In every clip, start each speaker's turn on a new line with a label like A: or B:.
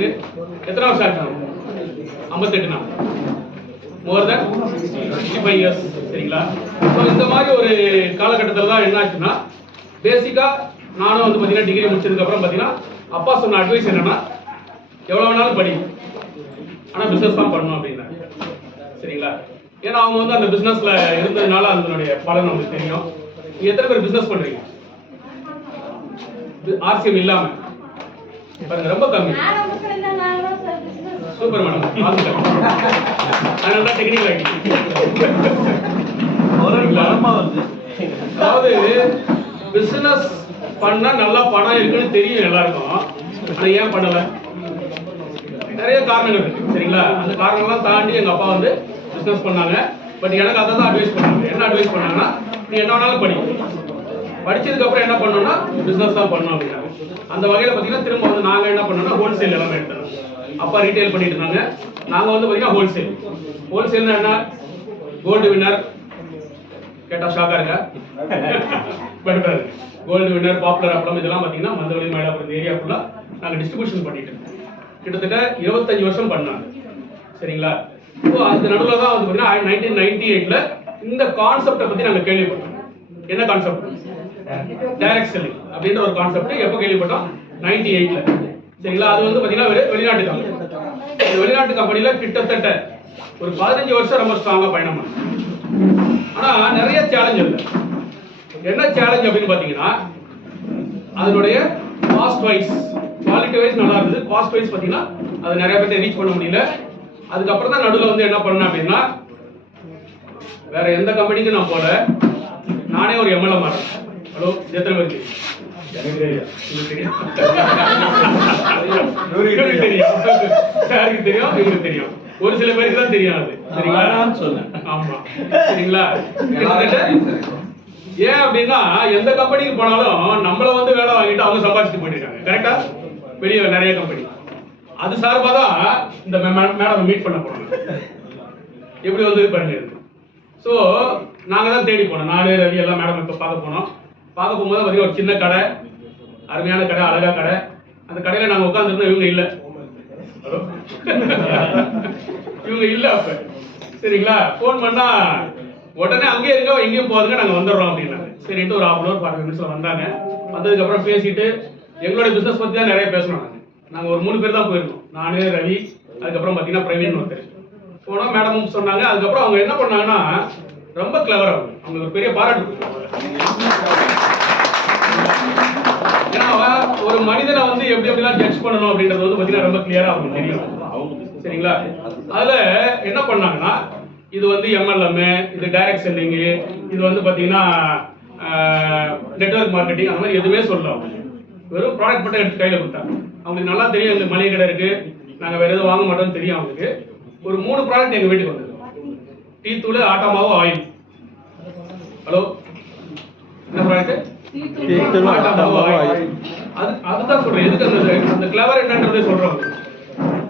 A: ஆகிறதுக்கு எத்தனை வருஷம் ஐம்பத்தெட்டு நாள் more then sixty five years சரிங்களா? ஸோ இந்த மாதிரி ஒரு காலகட்டத்தில் தான் என்ன ஆச்சுன்னா பேசிக்காக நானும் வந்து பார்த்தீங்கன்னா டிகிரி முடிச்சதுக்கப்புறம் பார்த்தீங்கன்னா அப்பா சொன்ன அட்வைஸ் என்னன்னா எவ்வளோ வேணாலும் படி. ஆனால் பிஸ்னஸ் தான் பண்ணணும் அப்படின்னா. சரிங்களா? ஏன்னா அவங்க வந்து அந்த பிஸ்னஸில் இருந்ததுனால அதனுடைய பலன் நமக்கு தெரியும். எத்தனை பேர் பிஸ்னஸ் பண்ணுறீங்க ஆசியம் இல்லாமல் பாருங்க ரொம்ப கம்மி. Super madam. வாழ்த்துக்கள் அதனால தான் அதாவது பிசினஸ் பண்ணா நல்லா பணம் இருக்குன்னு தெரியும் எல்லாருக்கும். ஆனா ஏன் பண்ணல? நிறைய காரணங்கள் இருக்கு சரிங்களா? அந்த காரணங்கள்லாம் தாண்டி எங்க அப்பா வந்து பிசினஸ் பண்ணாங்க. பட் எனக்கு அதை தான் அட்வைஸ் பண்ணாங்க. என்ன அட்வைஸ் பண்ணாங்கன்னா நீ என்ன வேணாலும் படி. படிச்சதுக்கு அப்புறம் என்ன பண்ணணும்னா பிசினஸ் தான் பண்ணணும் அப்படின்னா அந்த வகையில பாத்தீங்கன்னா திரும்ப வந்து நாங்க என்ன பண்ணோம்னா ஹோல்சேல் எல்லாமே எடுத்துறோம் அப்பா ரீட்டைல் பண்ணிட்டு இருந்தாங்க. நாங்க வந்து பாத்தீங்கன்னா ஹோல்சேல் ஹோல்சேல்னா என்ன? கோல்டு வின்னர் கேட்டா ஷாக்கா இருங்க கோல்டு வின்னர் பாப்புலர் அப்பளம் இதெல்லாம் பாத்தீங்கன்னா மந்தவெளி மயிலாப்பூர் ஏரியா ஃபுல்லா நாங்க டிஸ்ட்ரிபியூஷன் பண்ணிட்டு இருக்கோம் கிட்டத்தட்ட இருபத்தஞ்சு வருஷம் பண்ணாங்க. சரிங்களா? இப்போ அந்த நடுவில் தான் வந்து பாத்தீங்கன்னா நைன்டீன் நைன்டி எயிட்ல இந்த கான்செப்டை பத்தி நாங்க கேள்விப்பட்டோம். என்ன கான்செப்ட் டைரக்ட் செல்லிங் அப்படின்ற ஒரு கான்செப்ட் எப்போ கேள்விப்பட்டோம்? நைன்டி எயிட்ல சரிங்களா? அது வந்து பார்த்தீங்கன்னா வெளிநாட்டு கம்பெனி இந்த வெளிநாட்டு கம்பெனியில் கிட்டத்தட்ட ஒரு பதினஞ்சு வருஷம் ரொம்ப ஸ்ட்ராங்காக பயணம் ஆனால் ஆனா நிறைய சேலஞ்ச் இருக்கு என்ன சேலஞ்ச் அப்படின்னு பார்த்தீங்கன்னா அதனுடைய காஸ்ட் வைஸ் குவாலிட்டி வைஸ் நல்லா இருந்தது. காஸ்ட் வைஸ் பார்த்தீங்கன்னா அது நிறைய பேர்ட்ட ரீச் பண்ண முடியல. அதுக்கப்புறம் தான் நடுவில் வந்து என்ன பண்ணேன் அப்படின்னா வேற எந்த கம்பெனிக்கும் நான் போல நானே ஒரு எம்எல்ஏ மாறேன். ஹலோ எத்தனை பேருக்கு எனக்கு தெரியும். உங்களுக்கு தெரியும். இவருக்கு தெரியும். யாருக்கு தெரியும்? இவருக்கு தெரியும். ஒரு சில பேருக்கு தான் தெரியும் அது சரிங்களா?
B: வேணாம்னு சொன்னேன்.
A: ஆமா. சரிங்களா? ஏன் அப்படின்னா எந்த கம்பெனிக்கு போனாலும் நம்மள வந்து வேலை வாங்கிட்டு அவங்க சம்பாதிச்சுட்டு போயிட்டு கரெக்டா வெளியே நிறைய கம்பெனி. அது சார்பா தான் இந்த மேடம் மீட் பண்ண போனோம் எப்படி வந்து பண்ணிருக்கு ஸோ நாங்கள் தான் தேடி போனோம். நானு ரவி எல்லாம் மேடம் இப்போ பார்க்க போனோம். பார்க்க போகும்போது பார்த்தீங்கன்னா ஒரு சின்ன கடை அருமையான கடை அழகா கடை. அந்த கடையில் நாங்கள் உட்காந்துருந்தோம் இவங்க இல்லை. இவங்க இல்ல அப்ப. சரிங்களா? ஃபோன் பண்ணா உடனே அங்கேயே இருங்க எங்கேயும் போகாதுங்க நாங்க வந்துடுறோம் அப்படின்னாங்க சரின்ட்டு ஒரு ஹாஃப் அன் ஃபார்ட்டி மினிட்ஸ்ல வந்தாங்க. வந்ததுக்கு அப்புறம் பேசிட்டு எங்களோட பிசினஸ் பத்தி தான் நிறைய பேசணும் நாங்க. ஒரு மூணு பேர் தான் போயிருக்கோம் நானே ரவி அதுக்கப்புறம் பாத்தீங்கன்னா பிரவீன் ஒருத்தர். போனா மேடமும் சொன்னாங்க. அதுக்கப்புறம் அவங்க என்ன பண்ணாங்கன்னா ரொம்ப கிளவர் அவங்க. அவங்களுக்கு ஒரு பெரிய பாராட்டு ஏன்னா ஒரு மனிதனை வந்து எப்படி எப்படிலாம் ஜட்ஜ் பண்ணணும் அப்படின்றது வந்து பார்த்தீங்கன்னா ரொம்ப கிளியரா அவங்களுக்கு தெரியும். சரிங்களா? அதுல என்ன பண்ணாங்கன்னா இது வந்து எம்எல்எம் இது டைரக்ட் செல்லிங் இது வந்து பார்த்தீங்கன்னா நெட்வொர்க் மார்க்கெட்டிங் அந்த மாதிரி எதுவுமே சொல்லல அவங்க. வெறும் ப்ராடக்ட் மட்டும் எடுத்து கையில் கொடுத்தாங்க. அவங்களுக்கு நல்லா தெரியும் எங்களுக்கு மளிகை கடை இருக்கு. நாங்கள் வேற எதுவும் வாங்க மாட்டோம்னு தெரியும் அவங்களுக்கு. ஒரு மூணு ப்ராடக்ட் எங்கள் வீட்டுக்கு வந்தது. டீ தூள் ஆட்டா மாவு ஆயில் ஹலோ என்ன ப்ராடக்ட்
C: டீ தூள், ஆட்டா மாவு, oil.
A: அது அதுதான் சொல்றேன். எதுக்கு அந்த அந்த கிளவர் என்னன்றதே சொல்றோம்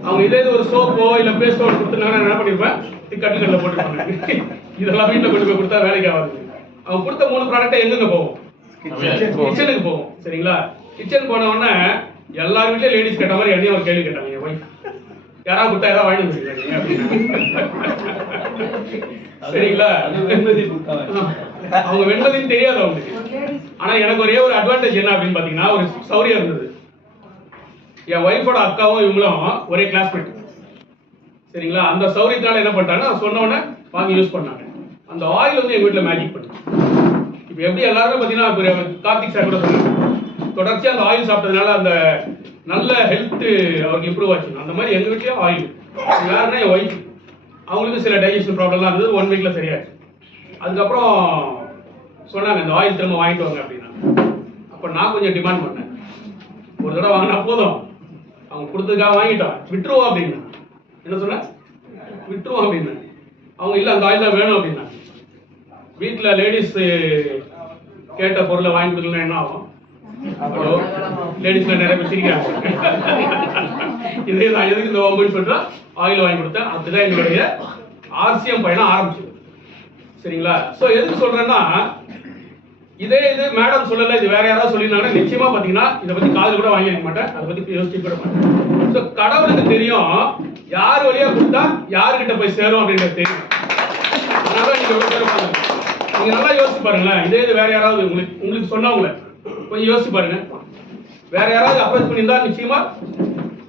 A: அவங்க இதே இது ஒரு சோப்போ இல்ல பேஸ்டோ கொடுத்துருந்தாங்கன்னா நான் என்ன பண்ணிருப்பேன்? கட்டுக்கல்ல போட்டுருப்பாங்க. இதெல்லாம் வீட்டுல கொண்டு போய் கொடுத்தா வேலைக்கு ஆகாது. அவங்க கொடுத்த மூணு ப்ராடக்ட் எங்கெங்க போகும்? கிச்சனுக்கு போகும். சரிங்களா? கிச்சன் போன உடனே எல்லார் வீட்லயும் லேடிஸ் கேட்ட மாதிரி என்னையும் ஒரு கேள்வி கேட்டாங்க. என் ஒய்ஃப் யாராவது கொடுத்தா ஏதாவது வாங்கி அப்படின்னு சரிங்களா. அவங்க வெண்மதின்னு தெரியாது அவங்களுக்கு. ஆனா எனக்கு ஒரே ஒரு அட்வான்டேஜ் என்ன அப்படின்னு பாத்தீங்கன்னா ஒரு சௌரியம் இருந்தது. என் ஒய்ஃபோட அக்காவும் இவங்களும் ஒரே கிளாஸ்மேட் சரிங்களா? அந்த சௌரியத்தால என்ன பண்ணிட்டாங்க நான் சொன்ன உடனே வாங்கி யூஸ் பண்ணாங்க. அந்த ஆயில் வந்து எங்க வீட்ல மேஜிக் பண்ணுது இப்போ எப்படி எல்லாருமே பாத்தீங்கன்னா இப்ப கார்த்திக் சார் கூட சொன்னாங்க. தொடர்ச்சியா அந்த ஆயில் சாப்பிட்டதுனால அந்த நல்ல ஹெல்த் அவருக்கு இம்ப்ரூவ் ஆச்சு. அந்த மாதிரி எங்க வீட்லயும் ஆயில் யாருன்னா என் ஒய்ஃப் அவங்களுக்கும் சில டைஜஷன் ப்ராப்ளம்லாம் இருந்தது. ஒன் வீக்ல சரியாச்சு அதுக்கப்புறம் சொன்னாங்க இந்த ஆயில் திரும்ப வாங்கிட்டு வாங்க அப்படின்னா. அப்போ நான் கொஞ்சம் டிமாண்ட் பண்ணேன். ஒரு தடவை வாங்கினா போதும். அவங்க கொடுத்ததுக்காக வாங்கிட்டோம். விட்டுருவோம் அப்படின்னா. என்ன சொன்ன? விட்டுருவோம் அப்படின்னா. அவங்க இல்லை அந்த ஆயில் தான் வேணும் அப்படின்னா. வீட்டில் லேடிஸ் கேட்ட பொருளை வாங்கி கொடுக்கலன்னா என்ன ஆகும்? லேடிஸ்ல நிறைய பேர் சிரிக்கிறாங்க. இதே நான் எதுக்கு இந்த ஒம்புன்னு சொல்றேன் ஆயில் வாங்கி கொடுத்தேன். அதுதான் என்னுடைய ஆர்சிஎம் பயணம் ஆரம்பிச்சது. சரிங்களா? ஸோ எதுக்கு சொல்றேன்னா இதே இது மேடம் சொல்லல இது வேற யாராவது சொல்லியிருந்தாங்கன்னா நிச்சயமா பாத்தீங்கன்னா இதை பத்தி காது கூட வாங்கியிருக்க மாட்டேன். அதை பத்தி யோசிச்சு கூட மாட்டேன். ஸோ கடவுளுக்கு தெரியும் யார் வழியா கொடுத்தா யாருக்கிட்ட போய் சேரும் அப்படின்றது தெரியும். அதனால நீங்க நீங்க நல்லா யோசிச்சு பாருங்களேன். இதே இது வேற யாராவது உங்களுக்கு உங்களுக்கு சொன்னவங்கள கொஞ்சம் யோசிச்சு பாருங்க. வேற யாராவது அப்ரோச் பண்ணியிருந்தா நிச்சயமா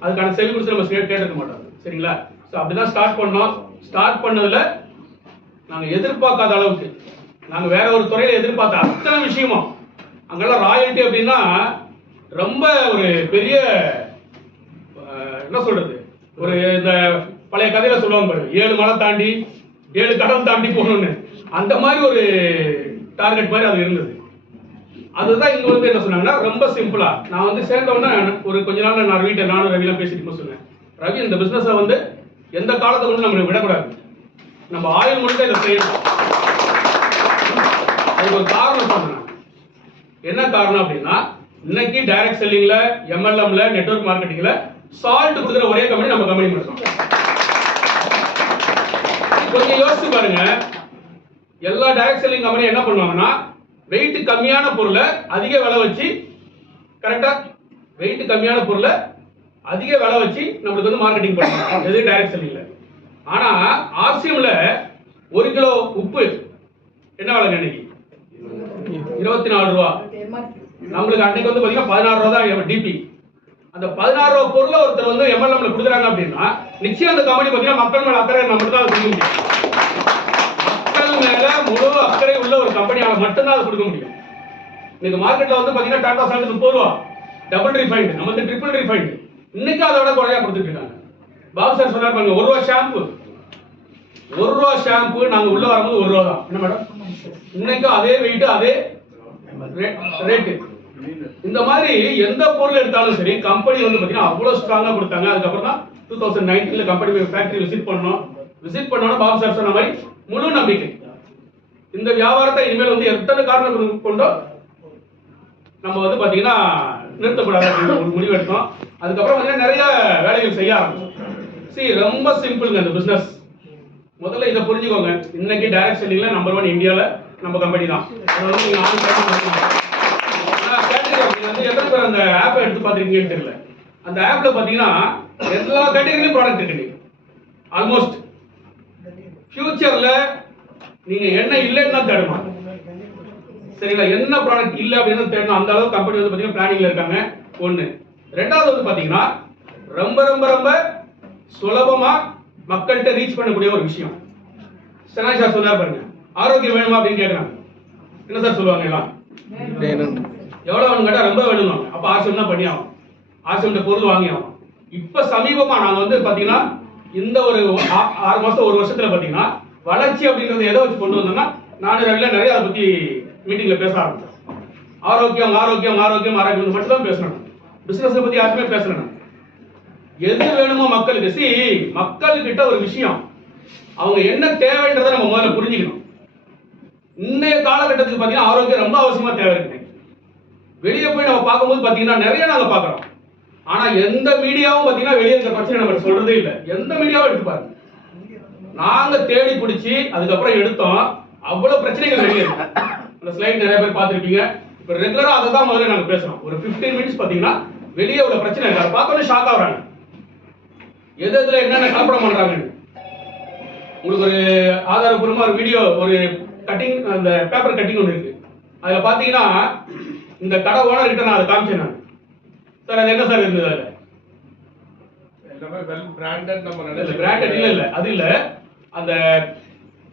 A: அதுக்கான செவி கொடுத்து நம்ம கேட்டு கேட்டிருக்க மாட்டோம். சரிங்களா? ஸோ அப்படிதான் ஸ்டார்ட் பண்ணோம். ஸ்டார்ட் பண்ணதுல நாங்க எதிர்பார்க்காத அளவுக்கு நாங்க வேற ஒரு துறையில எதிர்பார்த்த அத்தனை விஷயமும். அங்கெல்லாம் ராயல்ட்டி அப்படின்னா ரொம்ப ஒரு பெரிய என்ன சொல்றது? ஒரு இந்த பழைய கதையில சொல்லுவாங்க பாரு ஏழு மலை தாண்டி ஏழு கடல் தாண்டி போகணும்னு. அந்த மாதிரி ஒரு டார்கெட் மாதிரி அது இருந்தது. அதுதான் இங்க வந்து என்ன சொன்னாங்கன்னா ரொம்ப சிம்பிளா நான் வந்து சேர்ந்தவொடனே ஒரு கொஞ்ச நாள் நான் வீட்டை நானும் ரவிலாம் பேசிட்டு போக சொன்னேன். ரவி இந்த பிஸ்னஸை வந்து எந்த காலத்தை கொண்டு நம்ம விடக்கூடாது. நம்ம ஆயுள் முழுக்க இதை செய்யணும். அதுக்கு ஒரு காரணம் சொன்னேன் என்ன காரணம் அப்படின்னா இன்னைக்கு டைரக்ட் செல்லிங்ல எம்எல்எம்ல நெட்வொர்க் மார்க்கெட்டிங்ல சால்ட் கொடுக்குற ஒரே கம்பெனி நம்ம கம்பெனி மட்டும் கொஞ்சம் யோசிச்சு பாருங்க. எல்லா டைரக்ட் செல்லிங் கம்பெனி என்ன பண்ணுவாங்கன்னா வெயிட் கம்மியான பொருளை அதிக விலை வச்சு கரெக்டா வெயிட் கம்மியான பொருளை அதிக விலை வச்சு நம்மளுக்கு வந்து மார்க்கெட்டிங் பண்ணலாம் எது டைரக்ட் செல்லிங்ல ஆனால் ஆர்சிஎம்ல ஒரு கிலோ உப்பு என்ன விலை இன்னைக்கு? இருபத்தி நாலு ரூபா. நம்மளுக்கு அன்னைக்கு வந்து பார்த்தீங்கன்னா பதினாறு ரூபா தான் டிபி அந்த பதினாறு ரூபா பொருளை ஒருத்தர் வந்து எம்எல்எம்ல கொடுக்குறாங்க அப்படின்னா நிச்சயம் அந்த கம்பெனி பார்த்தீங்கன்னா மக்கள் மேலே அக்கறை நம்ம தான் கொடுக்க முடியும். மக்கள் மேலே முழு அக்கறை உள்ள ஒரு கம்பெனியால் மட்டும்தான் அதை கொடுக்க முடியும். இன்னைக்கு மார்க்கெட்டில் வந்து பார்த்தீங்கன்னா டாடா சால்ட் முப்பது ரூபா. டபுள் ரிஃபைண்ட் நம்மளுக்கு ட்ரிபிள் ரிஃபைண்ட் இன்னைக்கு அதை விட குறையா கொடுத்துட்டு இருக்காங்க. பாபு சார் சொன்னார் பாருங்க ஒரு ரூபா ஷாம்பு ஒரு ரூபா ஷாம்பு நாங்க உள்ள வரும்போது ஒரு ரூபா தான். என்ன மேடம் இன்னைக்கும் அதே வெயிட் அதே ரேட்டு இந்த மாதிரி எந்த பொருள் எடுத்தாலும் சரி கம்பெனி வந்து பார்த்தீங்கன்னா அவ்வளவு ஸ்ட்ராங்கா கொடுத்தாங்க. அதுக்கப்புறம் தான் டூ தௌசண்ட் நைன்டீன்ல கம்பெனி ஃபேக்டரி விசிட் பண்ணோம். விசிட் பண்ணோட பாபு சார் சொன்ன மாதிரி முழு நம்பிக்கை. இந்த வியாபாரத்தை இனிமேல் வந்து எத்தனை காரணம் கொண்டோ நம்ம வந்து பாத்தீங்கன்னா நிறுத்தக்கூடாது ஒரு முடிவு எடுத்தோம். அதுக்கப்புறம் பார்த்தீங்கன்னா நிறைய வேலைகள் செய்ய ஆரம்பிச்சோம். சரி ரொம்ப சிம்பிளுங்க இந்த பிஸ்னஸ் முதல்ல இதை புரிஞ்சுக்கோங்க. இன்னைக்கு டைரக்ட் செல்லிங்ல நம்பர் ஒன் இந்தியாவில் நம்ம கம்பெனி தான். நீங்கள் வந்து ஆன் வந்து எத்தனை பேர் அந்த ஆப்பை எடுத்து பார்த்துருக்கீங்கன்னு தெரியல. அந்த ஆப்பில் பார்த்தீங்கன்னா எல்லா கேட்டகரியிலும் ப்ராடக்ட் இருக்கு ஆல்மோஸ்ட் ஃபியூச்சரில் நீங்கள் என்ன இல்லைன்னு தான் தேடுமா. சரிங்களா? என்ன ப்ராடக்ட் இல்லை அப்படின்னு தேடணும். அந்த அளவுக்கு கம்பெனி வந்து பார்த்தீங்கன்னா பிளானிங்ல இருக்காங்க. ஒன்று ரெண்டாவது வந்து பாத்தீங்கன்னா ரொம்ப ரொம்ப ரொம்ப சுலபமா மக்கள்கிட்ட ரீச் பண்ணக்கூடிய ஒரு விஷயம். சனாய் சார் சொன்னார் பாருங்க ஆரோக்கியம் வேணுமா? அப்படின்னு கேக்குறாங்க. என்ன சார் சொல்லுவாங்க எல்லாம்?
C: வேணும்.
A: எவ்வளவு வேணும் கேட்டா ரொம்ப வேணும் அப்ப ஆசியம் தான் பண்ணி ஆகும் ஆசியம் பொருள் வாங்கி ஆகும் இப்ப சமீபமா நாங்க வந்து பாத்தீங்கன்னா இந்த ஒரு ஆறு மாசம் ஒரு வருஷத்துல பாத்தீங்கன்னா வளர்ச்சி அப்படிங்கறது எதை வச்சு கொண்டு வந்தோம்னா நானும் ரவில நிறைய அதை பத்தி மீட்டிங்ல பேச ஆரம்பிச்சோம் ஆரோக்கியம் ஆரோக்கியம் ஆரோக்கியம் ஆரோக்கியம் மட்டும் தான் பேசணும். பிசினஸ் பத்தி யாருமே பேசல எது வேணுமோ மக்களுக்கு. சி மக்கள் கிட்ட ஒரு விஷயம். அவங்க என்ன தேவைன்றதை நம்ம முதல்ல புரிஞ்சுக்கணும். இன்னைய காலகட்டத்துக்கு பாத்தீங்கன்னா ஆரோக்கியம் ரொம்ப அவசியமா தேவை இருக்கு வெளியே போய் நம்ம பார்க்கும்போது பாத்தீங்கன்னா நிறைய நாங்க பார்க்குறோம். ஆனா எந்த மீடியாவும் பாத்தீங்கன்னா வெளியே இருக்கிற பிரச்சனை நம்ம சொல்றதே இல்லை. எந்த மீடியாவும் எடுத்து பாருங்க. நாங்க தேடி பிடிச்சி அதுக்கப்புறம் எடுத்தோம். அவ்வளவு பிரச்சனைகள் வெளியே இருக்கு. அந்த ஸ்லைட் நிறைய பேர் பார்த்துருப்பீங்க. இப்போ ரெகுலரா அதை தான் முதல்ல நாங்க பேசுறோம். ஒரு 15 மினிட்ஸ் பாத்தீங்கன்னா வெளியே உள்ள பிரச்சனை அதை பார்த்தோன்னே ஷாக் ஆகுறாங்க எது எதுல என்னென்ன கலப்படம் பண்றாங்கன்னு. உங்களுக்கு ஒரு ஆதாரப்பூர்வமா ஒரு வீடியோ ஒரு கட்டிங் அந்த பேப்பர் கட்டிங் ஒன்று இருக்கு. அதுல பாத்தீங்கன்னா இந்த கடை ஓனர் கிட்ட நான் அதை காமிச்சேன் நான். சார் அது என்ன சார் இருந்தது அதுல?
B: பிராண்டட் நம்ம
A: இல்ல பிராண்டட் இல்ல இல்ல. அது இல்ல. அந்த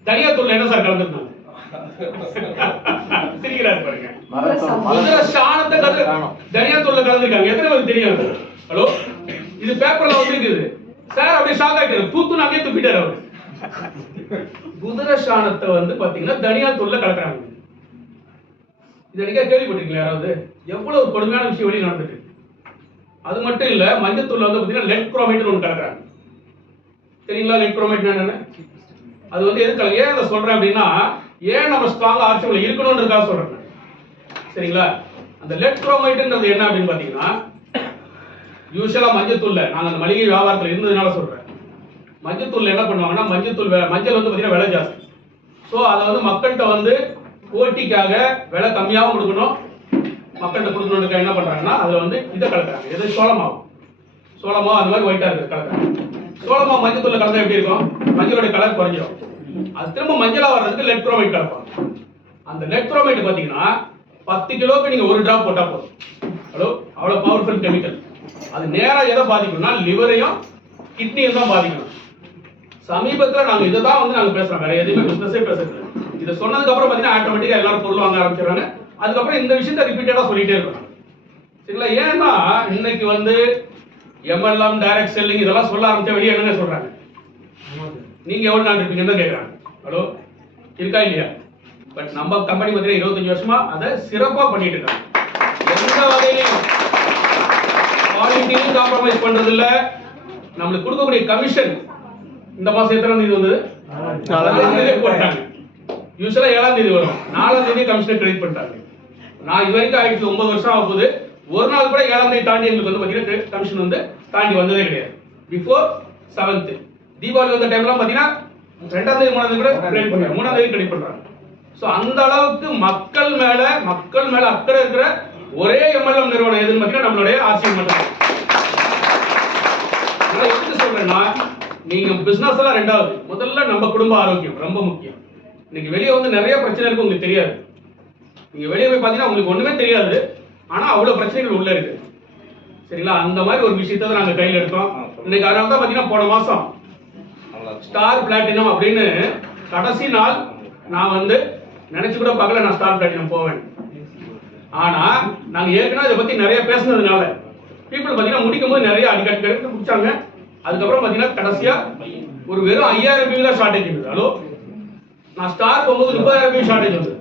A: தனியா தூள்ல என்ன சார் கலந்துருந்தாங்க சிரிக்கிறாரு பாருங்க. சாணத்தை கலந்து தனியா தூள்ல கலந்துருக்காங்க. எத்தனை பேருக்கு தெரியும் ஹலோ இது பேப்பர்ல வந்திருக்குது சார் அப்படியே ஷாக் ஆயிட்டாரு. தூத்துன்னு அப்படியே துப்பிட்டாரு அவரு. குதிரை சாணத்தை வந்து பாத்தீங்கன்னா தனியா தூள்ல கலக்குறாங்க. இது அன்னைக்கா கேள்விப்பட்டிருக்கீங்களா யாராவது? எவ்வளவு கொடுமையான விஷயம் வெளியே நடந்துட்டு. அது மட்டும் இல்ல மஞ்சத்தூள்ல வந்து பாத்தீங்கன்னா லெட் குரோமேட் ஒன்று கலக்குறாங்க. சரிங்களா லெட் குரோமேட் என்னன்னு? அது வந்து எதுக்கு ஏன் அதை சொல்றேன் அப்படின்னா ஏன் நம்ம ஸ்ட்ராங்கா ஆர்சிஎம்ல இருக்கணும்ன்றதுக்காக சொல்றேன். சரிங்களா? அந்த லெட் குரோமைட்ன்றது என்ன அப்படின்னு பார்த்தீங்கன்னா யூஸ்வலாக மஞ்சத்தூள்ல நான் அந்த மளிகை வியாபாரத்தில் இருந்ததுனால சொல்கிறேன் மஞ்சத்தூள்ல என்ன பண்ணுவாங்கன்னா மஞ்சத்தூள் மஞ்சள் வந்து பார்த்தீங்கன்னா விலை ஜாஸ்தி. ஸோ அதை வந்து மக்கள்கிட்ட வந்து போட்டிக்காக விலை கம்மியாகவும் கொடுக்கணும். மக்கள்கிட்ட கொடுக்கணுன்றதுக்காக என்ன பண்ணுறாங்கன்னா அதில் வந்து இதை கலக்குறாங்க. எது சோளமாவு. சோளமாக அந்த மாதிரி ஒயிட்டாக இருக்குது கலக்குறாங்க. சோளமாக மஞ்சள் கலந்தா எப்படி இருக்கும்? மஞ்சளோட கலர் குறைஞ்சிடும் அது திரும்ப மஞ்சளாக வர்றதுக்கு லெட் குரோமைட் கலப்பாங்க. அந்த லெட் குரோமைட் பார்த்தீங்கன்னா பத்து கிலோக்கு நீங்க ஒரு டிராப் போட்டா போதும். ஹலோ அவ்வளவு பவர்ஃபுல் கெமிக்கல் அது நேரா எதை பாதிக்கும்னா லிவரையும் கிட்னியும் தான் பாதிக்கும். சமீபத்துல நாங்க இதை தான் வந்து நாங்க பேசுறோம். வேற எதுவுமே பிசினஸே பேசுறது இதை சொன்னதுக்கு அப்புறம் பாத்தீங்கன்னா ஆட்டோமேட்டிக்கா எல்லாரும் பொருள் வாங்க ஆரம்பிச்சிடுறாங்க. அதுக்கப்புறம் இந்த விஷயத்த ரிப்பீட்டடா சொல்லிட்டே இருக்காங்க. சரிங்களா? ஏன்னா இன்னைக்கு வந்து எம்எல்எம் டைரக்ட் செல்லிங் இதெல்லாம் சொல்ல ஆரம்பிச்ச வெளியே என்னங்க சொல்றாங்க? நீங்க எவ்வளவு நாள் இருப்பீங்கன்னு கேட்கறாங்க ஹலோ இருக்கா இல்லையா? பட் நம்ம கம்பெனி பார்த்தீங்கன்னா இருபத்தஞ்சு வருஷமா அதை சிறப்பா பண்ணிட்டு இருக்காங்க. எந்த வகையிலையும் குவாலிட்டியும் காம்ப்ரமைஸ் பண்றது இல்ல நம்மளுக்கு கொடுக்கக்கூடிய கமிஷன் இந்த மாசம் எத்தனை தேதி வந்தது?
C: நாலாம் தேதி.
A: போட்டாங்க. யூஸ்வலா ஏழாம் தேதி வரும். நாலாம் தேதி கமிஷன் கிரெடிட் பண்ணிட்டாங்க. நான் இது வரைக்கும் ஆயிடுச்சு ஒன்பது வருஷம் ஆக போகுது. ஒரு நாள் கூட ஏழாம் தேதி தாண்டி எங்களுக்கு வந்து பாத்தீங்கன்னா கமிஷன் வந்து தாண்டி வந்ததே கிடையாது. பிஃபோர் செவன்த் தீபாவளி வந்த டைம்லாம் பாத்தீங்கன்னா ரெண்டாம் தேதி மூணாம் தேதி கூட கிரெடிட் பண்றாங்க மூணாம் தேதி கிரெடிட் பண்றாங்க. சோ அந்த அளவுக்கு மக்கள் மேல மக்கள் மேல அக்கறை இருக்கிற ஒரே எம்எல்எம் நிறுவனம் எதுன்னு பாத்தீங்கன்னா நம்மளுடைய மட்டும் இதெல்லாம் எதுக்கு சொல்றேன்னா நீங்க பிசினஸ் எல்லாம் ரெண்டாவது. முதல்ல நம்ம குடும்ப ஆரோக்கியம் ரொம்ப முக்கியம். இன்னைக்கு வெளியே வந்து நிறைய பிரச்சனை இருக்கு உங்களுக்கு தெரியாது. நீங்க வெளியே போய் பாத்தீங்கன்னா உங்களுக்கு ஒண்ணுமே தெரியாது. ஆனா அவ்வளவு பிரச்சனைகள் உள்ள இருக்கு. சரிங்களா? அந்த மாதிரி ஒரு விஷயத்தை நாங்க கையில எடுத்தோம். இன்னைக்கு அதனால தான் பாத்தீங்கன்னா போன மாசம் ஸ்டார் பிளாட்டினம் அப்படின்னு கடைசி நாள் நான் வந்து நினைச்சு கூட பார்க்கல நான் ஸ்டார் பிளாட்டினம் போவேன். ஆனா நாங்க ஏற்கனவே இதை பத்தி நிறைய பேசுனதுனால பீப்புள் பாத்தீங்கன்னா முடிக்கும் போது நிறைய அடிக்கடி அடிக்கடி முடிச்சாங்க. அதுக்கப்புறம் பாத்தீங்கன்னா கடைசியா ஒரு வெறும் ஐயாயிரம் பியூ தான் ஷார்டேஜ் இருந்தது. ஹலோ நான் ஸ்டார் போகும்போது முப்பதாயிரம் பியூ ஷார்டேஜ் வந்தது.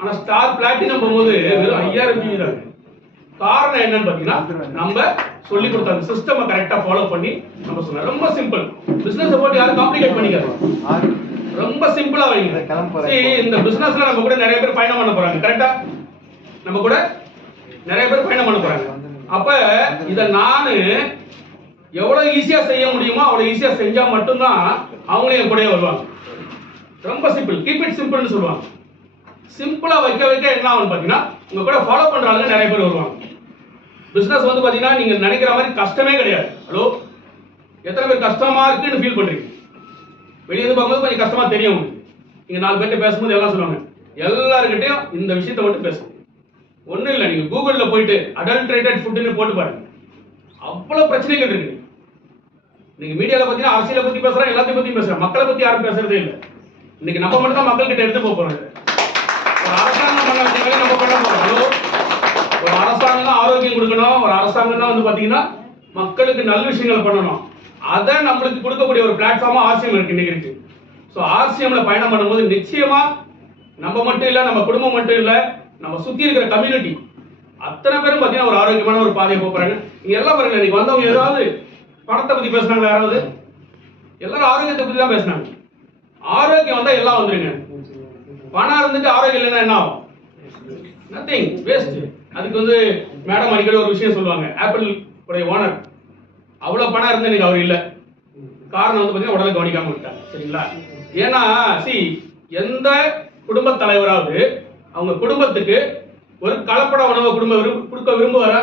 A: ஆனா ஸ்டார் பிளாட்டினம் போகும்போது வெறும் ஐயாயிரம் பியூ தான். காரணம் என்னன்னு பாத்தீங்கன்னா நம்ம சொல்லி கொடுத்த அந்த சிஸ்டமை கரெக்டா ஃபாலோ பண்ணி நம்ம சொன்னோம் ரொம்ப சிம்பிள் பிசினஸ் போட்டு யாரும் காம்ப்ளிகேட் பண்ணிக்காது ரொம்ப சிம்பிளா வைங்க. இந்த பிசினஸ்ல நம்ம கூட நிறைய பேர் பயணம் பண்ண போறாங்க. கரெக்டா நம்ம கூட நிறைய பேர் பயணம் பண்ண போறாங்க. அப்ப இத நானு எவ்வளவு ஈஸியா செய்ய முடியுமோ அவ்வளவு ஈஸியா செஞ்சா மட்டும்தான் அவங்களே கூடயே வருவாங்க. ரொம்ப சிம்பிள் கீப் இட் சிம்பிள்னு சொல்லுவாங்க. சிம்பிளா வைக்க வைக்க என்ன ஆகும் பாத்தீங்கன்னா உங்க கூட ஃபாலோ பண்ற ஆளுங்க நிறைய பேர் வருவாங்க. பிசினஸ் வந்து பாத்தீங்கன்னா நீங்க நினைக்கிற மாதிரி கஷ்டமே கிடையாது. ஹலோ எத்தனை பேர் கஷ்டமா இருக்குன்னு ஃபீல் பண்றீங்க? வெளியே பார்க்கும்போது கொஞ்சம் கஷ்டமா தெரியும் உங்களுக்கு. நீங்கள் நாலு பேர்ட்ட பேசும்போது எல்லாம் சொல்லுவாங்க. எல்லாருக்கிட்டையும் இந்த விஷயத்த மட்டும் பேசும் ஒண்ணும் இல்லை நீங்க கூகுள்ல போயிட்டு அடல்ட்ரேட்டட் ஃபுட்னு போட்டு பாருங்க. அவ்வளவு பிரச்சனைகள் இருக்கு. நீங்க மீடியால பார்த்தீங்கன்னா அரசியலை பத்தி பேசுறாங்க எல்லாத்தையும் பத்தி பேசுறாங்க மக்களை பத்தி யாரும் பேசுறதே இல்லை. இன்னைக்கு நம்ம மட்டும் தான் மக்கள்கிட்ட எடுத்து போக போறோம் ஒரு அரசாங்கம் பண்ண நம்ம பண்ண ஒரு அரசாங்கம் தான் ஆரோக்கியம் கொடுக்கணும். ஒரு அரசாங்கம் தான் வந்து பாத்தீங்கன்னா மக்களுக்கு நல்ல விஷயங்களை பண்ணணும். அதை நம்மளுக்கு கொடுக்கக்கூடிய ஒரு பிளாட்ஃபார்மா ஆர்சிஎம் இருக்கு இன்னைக்கு இருக்கு. ஸோ ஆர்சிஎம்ல பயணம் பண்ணும்போது நிச்சயமா நம்ம மட்டும் இல்லை நம்ம குடும்பம் மட்டும் இல்லை நம்ம சுத்தி இருக்கிற கம்யூனிட்டி அத்தனை பேரும் பார்த்தீங்கன்னா ஒரு ஆரோக்கியமான ஒரு பாதையை போகிறாங்க போறாங்க. நீங்க எல்லாம் பாருங்க இன்னைக்கு வந்தவங்க ஏதாவது பணத்தை பத்தி பேசுனாங்களா யாராவது? எல்லாரும் ஆரோக்கியத்தை பத்தி தான் பேசுனாங்க. ஆரோக்கியம் வந்தா எல்லாம் வந்துருங்க. பணம் இருந்துட்டு ஆரோக்கியம் இல்லைன்னா என்ன ஆகும்? நத்திங் வேஸ்ட் அதுக்கு வந்து மேடம் அடிக்கடி ஒரு விஷயம் சொல்லுவாங்க. ஆப்பிள் உடைய ஓனர் அவ்வளவு பணம் இருந்து இன்னைக்கு அவர் இல்ல. காரணம் வந்து பார்த்தீங்கன்னா உடனே கவனிக்காம விட்டாங்க. சரிங்களா? ஏன்னா சி எந்த குடும்ப தலைவராவது அவங்க குடும்பத்துக்கு ஒரு கலப்பட உணவை குடும்ப விரும்ப கொடுக்க விரும்புவார?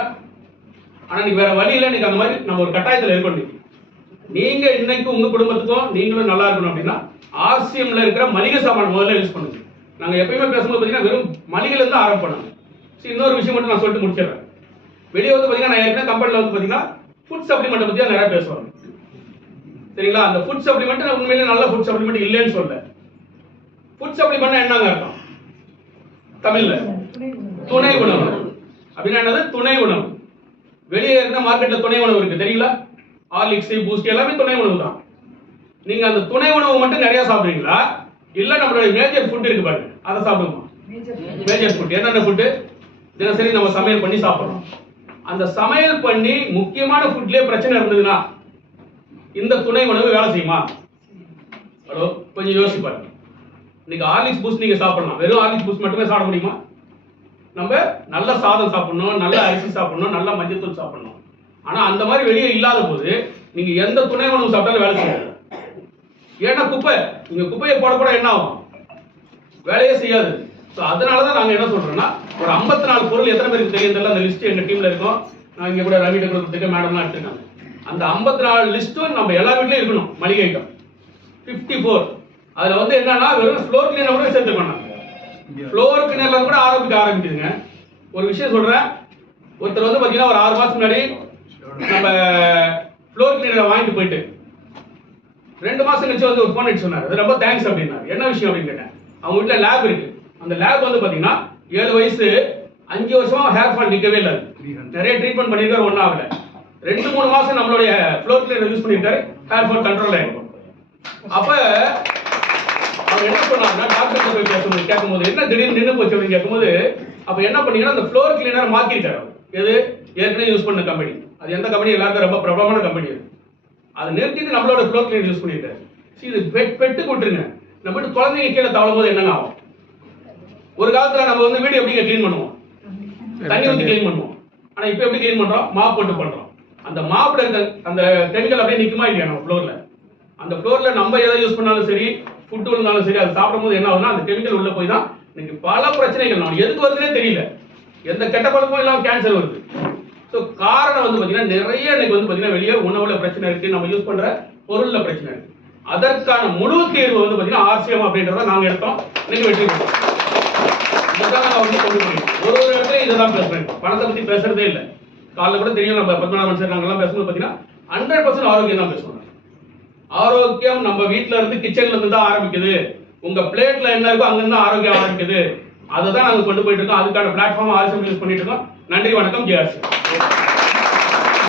A: ஆனா நீங்க வேற வழி இல்லை. இன்னைக்கு அந்த மாதிரி நம்ம ஒரு கட்டாயத்தில் இருக்கணும் நீங்க இன்னைக்கு உங்க குடும்பத்துக்கும் நீங்களும் நல்லா இருக்கணும் அப்படின்னா ஆர்சிஎம்ல இருக்கிற மளிகை சாமான் முதல்ல யூஸ் பண்ணுங்க. நாங்க எப்பயுமே பேசும்போது பாத்தீங்கன்னா வெறும் மளிகைல இருந்து ஆரம்பிப்போம் சரி இன்னொரு விஷயம் மட்டும் நான் சொல்லிட்டு முடிச்சிடுறேன். வெளியே வந்து பாத்தீங்கன்னா நான் ஏற்கனவே கம்பெனில வந்து பாத்தீங்கன்னா ஃபுட் சப்ளிமெண்ட் பத்தி நிறைய பேசுவாங்க. சரிங்களா? அந்த ஃபுட் சப்ளிமெண்ட் உண்மையிலேயே நல்ல ஃபுட் சப்ளிமெண்ட் இல்லைன்னு சொல்ல ஃபுட் சப்ளிமெண்ட் என்னங்க அர்த்தம்? தமிழ்ல. துணை உணவு. அப்படின்னா என்னது? துணை உணவு. வெளியே இருந்த மார்க்கெட்ல துணை உணவு இருக்கு தெரியுங்களா? ஹார்லிக்ஸ் பூஸ்ட் எல்லாமே துணை உணவு தான். நீங்க அந்த துணை உணவு மட்டும் நிறைய சாப்பிடுறீங்களா? இல்ல நம்மளுடைய மேஜர் ஃபுட் இருக்கு பாருங்க. அதை சாப்பிடுமா மேஜர் ஃபுட் என்னென்ன ஃபுட் தினசரி நம்ம சமையல் பண்ணி சாப்பிடுறோம். அந்த சமையல் பண்ணி முக்கியமான ஃபுட்லயே பிரச்சனை இருந்ததுன்னா இந்த துணை உணவு வேலை செய்யுமா? ஹலோ கொஞ்சம் யோசிச்சு பாருங்க. இன்னைக்கு ஹார்லிக்ஸ் பூஸ்ட் நீங்க சாப்பிடலாம். வெறும் ஹார்லிக்ஸ் பூஸ்ட் மட்டுமே சாப்பிட முடியுமா? நம்ம நல்ல சாதம் சாப்பிடணும் நல்ல அரிசி சாப்பிடணும் நல்ல மஞ்சத்தூள் சாப்பிடணும். ஆனா அந்த மாதிரி வெளியே இல்லாத போது நீங்க எந்த துணை உணவு சாப்பிட்டாலும் வேலை செய்யாது. ஏன்னா குப்பை. நீங்க குப்பையை போட போட என்ன ஆகும்? வேலையே செய்யாது. ஸோ அதனால தான் நாங்கள் என்ன சொல்றோம்னா ஒரு ஐம்பத்தி நாலு பொருள் எத்தனை பேருக்கு தெரியும் தெரியல? அந்த லிஸ்ட் எங்கள் டீமில் இருக்கும். நான் இங்கே கூட ரவி கொடுத்துருக்க மேடம்லாம் எடுத்துருக்காங்க. அந்த ஐம்பத்தி நாலு லிஸ்ட்டும் நம்ம எல்லா வீட்லையும் இருக்கணும். மளிகை ஐட்டம். ஃபிஃப்டி ஃபோர் அதில் வந்து என்னன்னா வெறும் ஃப்ளோர் கிளீனர் கூட சேர்த்து பண்ணாங்க ஃப்ளோர் கிளீனர்ல கூட ஆரம்பிக்க ஆரம்பிக்குதுங்க. ஒரு விஷயம் சொல்கிறேன் ஒருத்தர் வந்து பார்த்தீங்கன்னா ஒரு ஆறு மாதம் முன்னாடி நம்ம ஃப்ளோர் கிளீனரை வாங்கிட்டு போயிட்டு ரெண்டு மாதம் கழிச்சு வந்து ஒரு ஃபோன் அடிச்சு சொன்னார். அது ரொம்ப தேங்க்ஸ் அப்படின்னாரு. என்ன விஷயம் அப்படின்னு கேட்டேன். அவங்க வீட்டில் லேப் இருக்கு. அந்த லேப் வந்து பார்த்தீங்கன்னா ஏழு வயசு அஞ்சு வருஷமா ஹேர் ஃபால் நிக்கவே இல்லை. நிறைய ட்ரீட்மெண்ட் பண்ணியிருக்காரு ஒன்றும் ஆகல. ரெண்டு மூணு மாசம் நம்மளுடைய ஃப்ளோர் கிளீனர் யூஸ் பண்ணியிருக்காரு ஹேர் ஃபால் கண்ட்ரோல் ஆயிருக்கும் அப்ப அவங்க என்ன சொன்னாங்கன்னா டாக்டர் போய் பேசும்போது கேட்கும்போது என்ன திடீர்னு நின்று போச்சு? அப்படின்னு கேட்கும்போது அப்ப என்ன பண்ணீங்கன்னா அந்த ஃப்ளோர் கிளீனர் அவர். எது? ஏற்கனவே யூஸ் பண்ண கம்பெனி அது எந்த கம்பெனி எல்லாருக்கும் ரொம்ப பிரபலமான கம்பெனி அது. அதை நிறுத்திட்டு நம்மளோட ஃப்ளோர் கிளீனர் யூஸ் பண்ணியிருக்காரு. சரி, இது பெட் பெட்டு கொட்டுருங்க நம்ம வீட்டு குழந்தைங்க கீழே தவழும் போது என்னங்க ஆகும்? ஒரு காலத்துல நம்ம வந்து வீடு எப்படிங்க க்ளீன் பண்ணுவோம்? தண்ணி ஊற்றி க்ளீன் பண்ணுவோம். ஆனா இப்போ எப்படி க்ளீன் பண்றோம்? மாப் போட்டு பண்றோம். அந்த மாப்ல இருக்க அந்த கெமிக்கல் அப்படியே நிக்குமா இல்லையா நம்ம ஃப்ளோர்ல அந்த ஃப்ளோர்ல நம்ம எதை யூஸ் பண்ணாலும் சரி ஃபுட் இருந்தாலும் சரி அது சாப்பிடும்போது என்ன ஆகுதுன்னா அந்த கெமிக்கல் உள்ள போய் தான் இன்னைக்கு பல பிரச்சனைகள் நம்ம எதுக்கு வருதுன்னே தெரியல. எந்த கெட்ட பழக்கமும் இல்லாம கேன்சர் வருது. ஸோ காரணம் வந்து பாத்தீங்கன்னா நிறைய இன்னைக்கு வந்து பாத்தீங்கன்னா வெளியே உணவுல பிரச்சனை இருக்கு. நம்ம யூஸ் பண்ற பொருள்ல பிரச்சனை இருக்கு. அதற்கான முழு தீர்வு வந்து பாத்தீங்கன்னா ஆர்சிஎம் அப்படின்றத நாங்க எடுத்தோம். இன்னைக்கு வெற்றி பெற்றோம் இதுதான் நான் வந்து கொண்டு போயிருக்கோம். ஒரு ஒரு இடத்துல இதை தான் பேசுறேன் பணத்தை பற்றி பேசுறதே இல்லை. காலைல கூட தெரியும் நம்ம பத்மநாபன் சார் நாங்கள்லாம் பேசும்போது பார்த்தீங்கன்னா ஹண்ட்ரட் பர்சன்ட் ஆரோக்கியம் தான் பேசுவாங்க. ஆரோக்கியம் நம்ம வீட்டில் இருந்து கிச்சன்ல இருந்து தான் ஆரம்பிக்குது. உங்க பிளேட்ல என்ன இருக்கோ அங்கிருந்து ஆரோக்கியம் ஆரம்பிக்குது. அதை தான் நாங்கள் கொண்டு போயிட்டு இருக்கோம். அதுக்கான பிளாட்ஃபார்ம் ஆர்சிஎம் யூஸ் பண்ணிட்டு இருக்கோம். நன்றி வணக்கம் ஜிஆர்சி